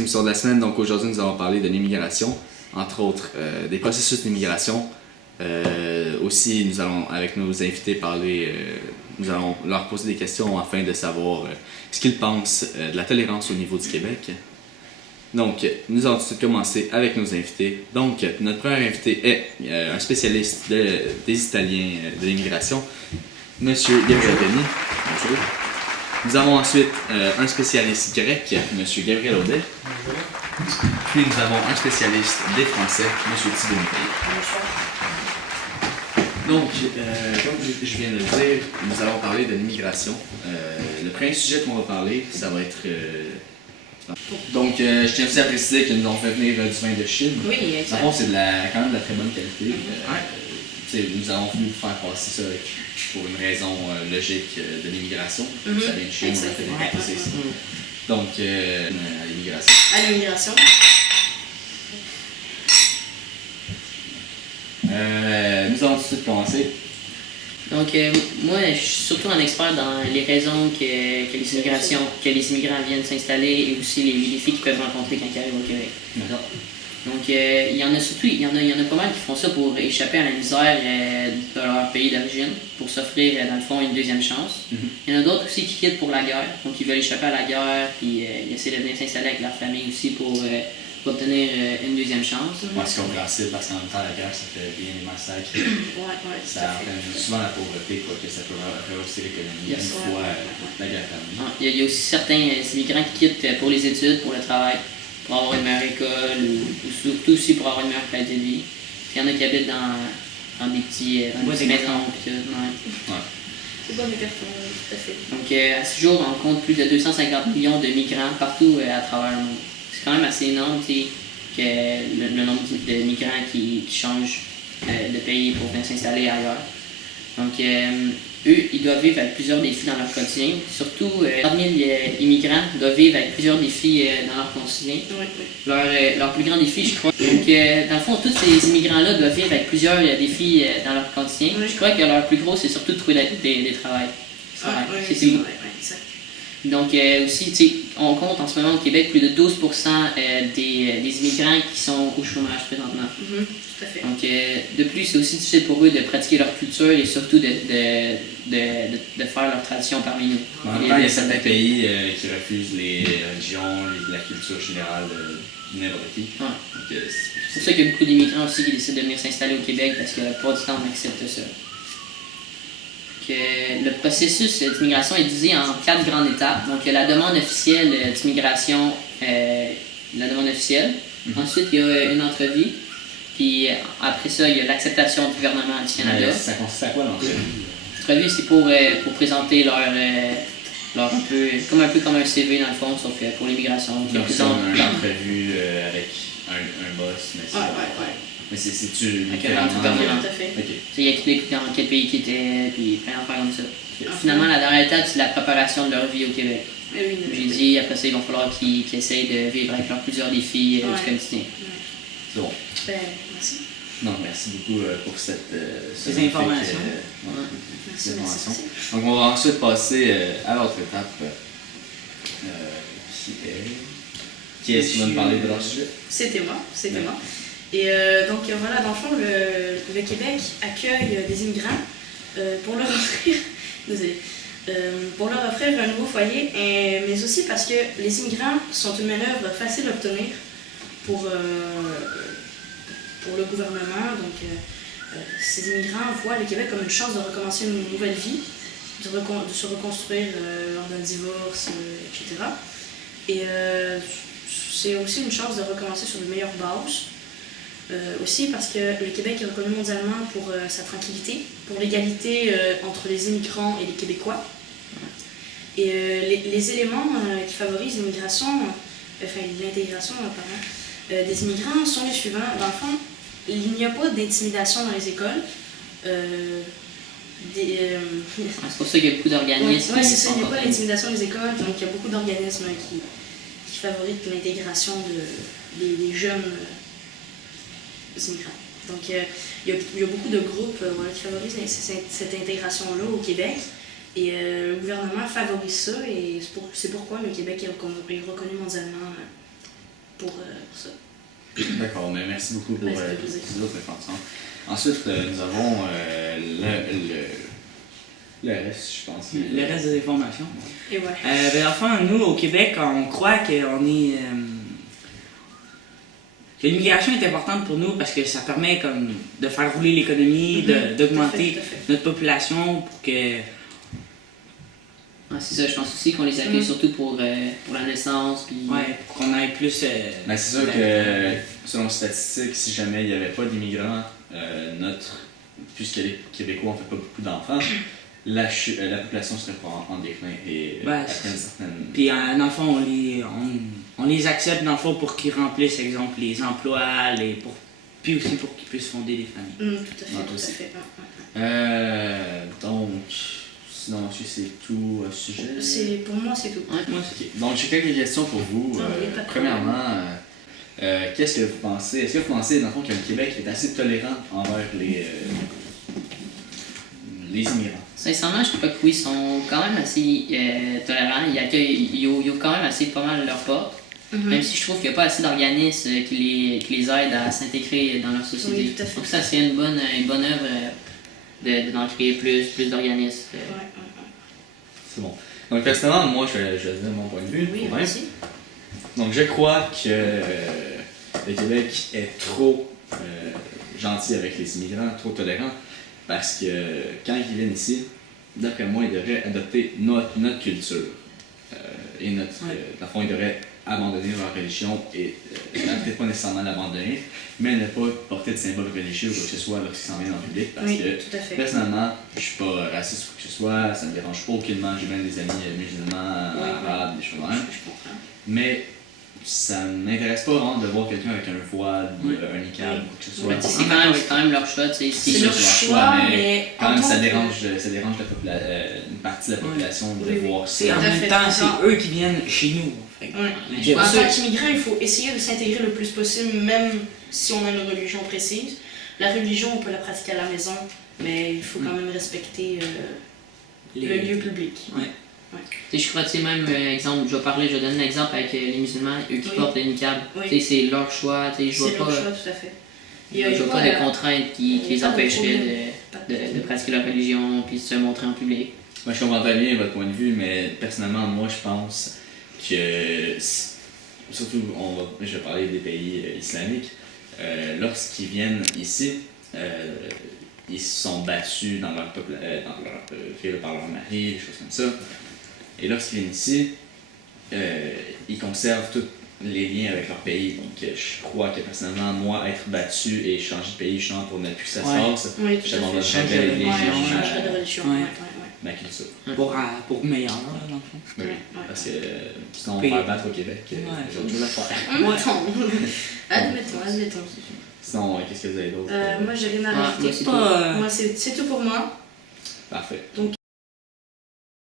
émission de la semaine. Donc aujourd'hui, nous allons parler de l'immigration, entre autres des processus d'immigration. Aussi, nous allons, avec nos invités, nous allons leur poser des questions afin de savoir ce qu'ils pensent de la tolérance au niveau du Québec. Donc, nous allons tout de suite commencer avec nos invités. Donc, notre premier invité est un spécialiste des Italiens de l'immigration, M. Gabriel Denis. Bonjour. Nous avons ensuite un spécialiste grec, M. Gabriel Audet. Bonjour. Puis nous avons un spécialiste des Français, M. Thibault Michael. Bonjour. Donc, comme je viens de le dire, nous allons parler de l'immigration. Le premier sujet qu'on va parler, ça va être... Donc, je tiens aussi à préciser que nous avons fait venir du vin de Chine. Oui, exactement. Par contre, c'est quand même de la très bonne qualité. Nous avons voulu faire passer ça pour une raison logique de l'immigration. Ça vient de Chine, on a fait des passer ici. Donc, à l'immigration. À l'immigration. Nous allons tout de suite commencer. Donc, moi, je suis surtout un expert dans les raisons que les immigrants viennent s'installer et aussi les défis qu'ils peuvent rencontrer quand ils arrivent au Québec. D'accord. Donc, il y en a pas mal qui font ça pour échapper à la misère de leur pays d'origine, pour s'offrir, dans le fond, une deuxième chance. Il y en a d'autres aussi qui quittent pour la guerre, donc ils veulent échapper à la guerre, puis ils essaient de venir s'installer avec leur famille aussi pour obtenir une deuxième chance. Moi, c'est compréhensible parce qu'en même temps, la guerre, ça fait bien des massacres. Ça entraîne souvent la pauvreté, quoi, que ça peut rehausser l'économie une fois la guerre terminée. Il y a aussi certains immigrants qui quittent pour les études, pour le travail, pour avoir une meilleure école ou surtout aussi pour avoir une meilleure qualité de vie. Il y en a qui habitent dans des petites maisons. C'est bon, les cartons, tout à fait. Donc, à ce jour, on compte plus de 250 millions de migrants partout à travers le monde. C'est quand même assez énorme, tu sais, que le nombre de migrants qui changent de pays pour venir s'installer ailleurs. Donc, eux, ils doivent vivre avec plusieurs défis dans leur quotidien. Surtout, 30 000 immigrants doivent vivre avec plusieurs défis dans leur quotidien. Leur plus grand défi, je crois. Donc, dans le fond, tous ces immigrants-là doivent vivre avec plusieurs défis dans leur quotidien. Je crois que leur plus gros, c'est surtout de trouver des travails. Donc, aussi, tu sais, on compte en ce moment au Québec plus de 12% des immigrants qui sont au chômage présentement. Tout à fait. Donc, de plus, c'est aussi difficile pour eux de pratiquer leur culture et surtout de faire leur tradition parmi nous. En même temps, il y a certains pays qui refusent les religions, la culture générale de n'importe qui. C'est pour ça qu'il y a beaucoup d'immigrants aussi qui décident de venir s'installer au Québec parce que la plupart du temps, on accepte ça. Le processus d'immigration est divisé en 4 grandes étapes. Donc, il y a la demande officielle d'immigration, la demande officielle. Ensuite, il y a une entrevue. Puis après ça, il y a l'acceptation du gouvernement du Canada. Ça consiste à quoi l'entrevue? L'entrevue, c'est pour présenter leur un peu comme un CV dans le fond, sauf pour l'immigration. Donc, c'est une entrevue avec un boss, mais c'est... Mais c'est-tu... Avec un entrepreneur. Tout à fait. Il explique dans quel pays qu'il était, puis plein d'affaires comme ça. Finalement, la dernière étape, c'est la préparation de leur vie au Québec. J'ai dit, après ça, il va falloir qu'ils essayent de vivre avec leurs plusieurs défis du quotidien. C'est bon. Merci. Non, merci beaucoup pour ces informations. Merci. Donc, on va ensuite passer à l'autre étape, qui est-ce qui va nous parler de leur sujet? C'était moi. Et donc voilà, dans le fond, le Québec accueille des immigrants pour leur offrir, un nouveau foyer, mais aussi parce que les immigrants sont une main-d'œuvre facile à obtenir pour le gouvernement. Donc ces immigrants voient le Québec comme une chance de recommencer une nouvelle vie, de se reconstruire lors d'un divorce, etc. Et c'est aussi une chance de recommencer sur de meilleures bases. Aussi parce que le Québec est reconnu mondialement pour sa tranquillité, pour l'égalité entre les immigrants et les Québécois. Et les éléments qui favorisent l'intégration des immigrants sont les suivants. Dans le fond, il n'y a pas d'intimidation dans les écoles. C'est pour ça qu'il y a beaucoup d'organismes. Oui, c'est ça, il n'y a pas d'intimidation dans les écoles, donc il y a beaucoup d'organismes qui favorisent l'intégration des jeunes immigrants. Donc, il y a beaucoup de groupes qui favorisent cette intégration-là au Québec. Et le gouvernement favorise ça et c'est pourquoi le Québec est reconnu mondialement D'accord, mais merci beaucoup pour Ouais, ça fait plaisir. ces autres informations. Ensuite, nous avons le reste, je pense. Le reste des informations. Et ouais. Ben, enfin, nous, au Québec, on croit qu'on est... que l'immigration est importante pour nous parce que ça permet comme, de faire rouler l'économie, d'augmenter Tout à fait. notre population pour que... Ouais, c'est ça, je pense aussi qu'on les accueille surtout pour la naissance. Puis... Ouais, pour qu'on ait plus... Mais c'est sûr que, selon les statistiques, si jamais il n'y avait pas d'immigrants, puisque les Québécois n'ont fait pas beaucoup d'enfants, la population serait pas en déclin et Ouais, après une certaine... Puis, dans le fond, on les accepte, dans le fond, pour qu'ils remplissent, exemple, les emplois, puis aussi pour qu'ils puissent fonder des familles. Tout à fait, Ouais, tout à aussi. fait. Ouais. Donc, sinon, c'est tout à ce sujet. Pour moi, c'est tout. Ouais. Moi, Ok. Donc, j'ai quelques questions pour vous. Ah oui, pas de Premièrement, qu'est-ce que vous pensez? Est-ce que vous pensez, dans le fond, que le Québec est assez tolérant envers les immigrants? Sincèrement, je trouve que oui, ils sont quand même assez tolérants. Ils ouvrent quand même assez pas mal leurs portes. Même si je trouve qu'il n'y a pas assez d'organismes qui les aident à s'intégrer dans leur société. Oui, tout à fait. Donc ça, c'est une bonne œuvre d'en créer plus d'organismes. Ouais. C'est bon. Donc, personnellement, moi, je vais dire mon point de vue. Oui, quand moi même. aussi. Donc, je crois que le Québec est trop gentil avec les immigrants, trop tolérant, parce que quand ils viennent ici, d'après moi, ils devraient adopter notre culture. Et dans le fond, ils devraient abandonner leur religion et peut-être pas nécessairement l'abandonner, mais ne pas porter de symboles religieux ou quoi que ce soit lorsqu'ils s'en viennent en public, parce Oui, que tout à fait. personnellement, je suis pas raciste ou quoi que ce soit, ça me dérange pas aucunement, j'ai même des amis musulmans, arabes, des choses comme ça. Je comprends. Mais ça ne m'intéresse pas vraiment de voir quelqu'un avec un voile, un niqab ou quoi que ce soit. Ouais, C'est quand même leur choix. C'est C'est sûr, leur c'est choix, mais mais quand en même tant ça que- dérange une partie de la population de Oui, oui. voir c'est ça. en Tout à même fait, temps, tout à fait. c'est eux qui viennent chez nous. Fait que- Ouais. J'aime En ça. tant qu'immigrant, il faut essayer de s'intégrer le plus possible, même si on a une religion précise. La religion, on peut la pratiquer à la maison, mais il faut quand même respecter le lieu public. Ouais. Tu sais, je crois, tu sais, même, exemple, je vais donner un exemple avec les musulmans, eux qui Oui. portent le niqab. Oui. Tu sais, c'est leur choix, tu sais, je C'est vois leur pas, choix, tout à fait. je vois pas de contraintes qui les pas de empêcheraient problème. Pas de de pratiquer leur religion puis de se montrer en public. Moi, je comprends très bien votre point de vue, mais personnellement, moi, je pense que, surtout, je vais parler des pays islamiques, lorsqu'ils viennent ici, ils se sont battus dans leur peuple, par leur mari, des choses comme ça. Et lorsqu'ils viennent ici, ils conservent tous les liens avec leur pays. Donc, je crois que personnellement, moi, être battu et changer de pays, justement, pour ne plus que ça se Ouais. passe, Oui, tout à j'abandonnerais fait. Changer de les religion, Ouais, liens, je changerais de religion. Ouais. ma culture. Pour meilleur, là, dans le fond. Oui, Ouais. parce que sinon, on Puis- va faire battre au Québec, j'ai autre chose à faire. Admettons. Sinon, qu'est-ce que vous avez d'autre? Moi, j'ai rien à Ah, rajouter. moi, c'est Pas, Moi, c'est tout pour moi. Parfait.